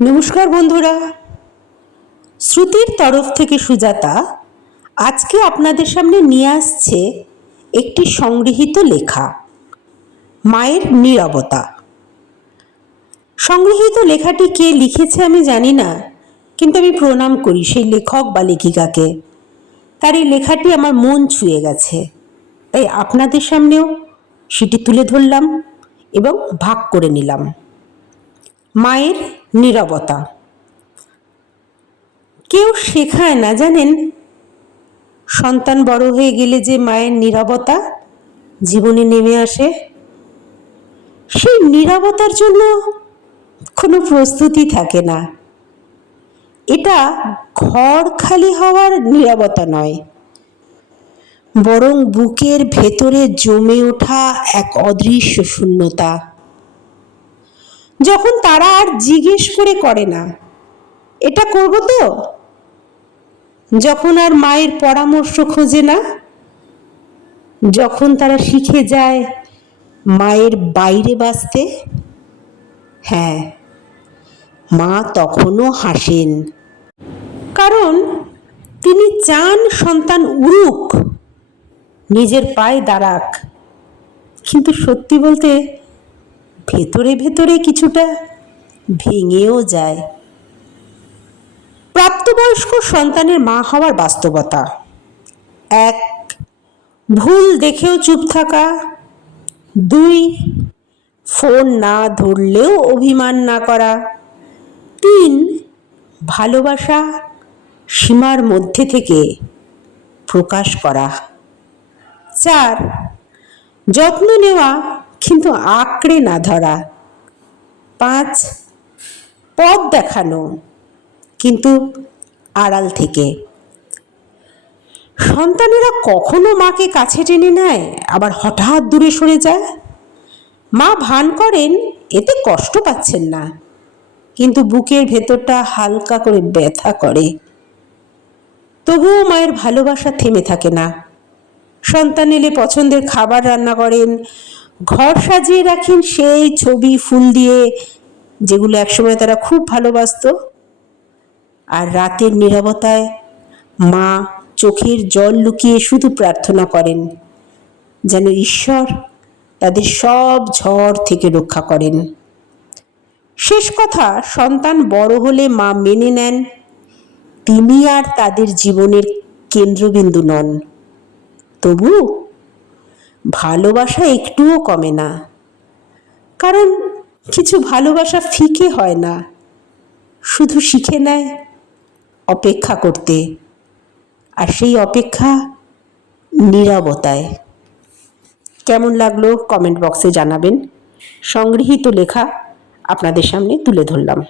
নমস্কার বন্ধুরা। শ্রুতির তরফ থেকে সুজাতা আজকে আপনাদের সামনে নিয়ে আসছে একটি সংগৃহীত লেখা, মায়ের নীরবতা। সংগৃহীত লেখাটি কে লিখেছে আমি জানি না, কিন্তু আমি প্রণাম করি সেই লেখক বা লেখিকাকে। তার এই লেখাটি আমার মন ছুঁয়ে গেছে। তাই আপনাদের সামনেও সেটি তুলে ধরলাম এবং ভাগ করে নিলাম। মায়ের নীরবতা। কেউ শেখায় না, জানেন? সন্তান বড় হয়ে গেলে যে মায়ের নীরবতা জীবনে নেমে আসে। সেই নীরবতার জন্য কোনো প্রস্তুতি থাকে না। এটা ঘর খালি হওয়ার নীরবতা নয়। বরং বুকের ভেতরে জমে ওঠা এক অদৃশ্য শূন্যতা। যখন তারা আর জিজ্ঞেস করে করে না। এটা করব তো? যখন আর মায়ের পরামর্শ খোঁজে না, যখন তারা শিখে যায় মায়ের বাইরে বাঁচতে হ্যাঁ মা তখনও হাসেন। কারণ তিনি চান সন্তান উড়ুক, নিজের পায়ে দাঁড়াক। কিন্তু সত্যি বলতে ভেতরে ভেতরে কিছুটা ভেঙেও যায়। প্রাপ্তবয়স্ক সন্তানের মা হওয়ার বাস্তবতা। এক, ভুল দেখেও চুপ থাকা। দুই, ফোন না ধরলেও অভিমান না করা। তিন, ভালোবাসা সীমার মধ্যে থেকে প্রকাশ করা। চার, যত্ন নেওয়া কিন্তু আঁকড়ে না ধরা। পাঁচ, পথ দেখানো, কিন্তু আড়াল থেকে। সন্তানেরা কখনো মাকে কাছে টেনে নেয়, আবার হঠাৎ দূরে সরে যায়। মা ভান করেন, এতে কষ্ট পাচ্ছেন না। কিন্তু বুকের ভেতরটা হালকা করে ব্যথা করে। তবুও মায়ের ভালোবাসা থেমে থাকে না। সন্তান এলে পছন্দের খাবার রান্না করেন ঘর সাজিয়ে রাখেন সেই ছবি, ফুল দিয়ে, যেগুলো একসময় তারা খুব ভালোবাসত। আর রাতের নীরবতায় মা চোখের জল লুকিয়ে শুধু প্রার্থনা করেন, যেন ঈশ্বর তাদের সব ঝড় থেকে রক্ষা করেন। শেষ কথা, সন্তান বড় হলে মা মেনে নেন, তিনি আর তাদের জীবনের কেন্দ্রবিন্দু নন। তবু ভালোবাসা একটুও কমে না। কারণ কিছু ভালোবাসা ফিকে হয় না। শুধু শিখে নেয়, অপেক্ষা করতে। আর সেই অপেক্ষা নীরবতায়। কেমন লাগল কমেন্ট বক্সে জানাবেন। সংগৃহীত লেখা আপনাদের সামনে তুলে ধরলাম।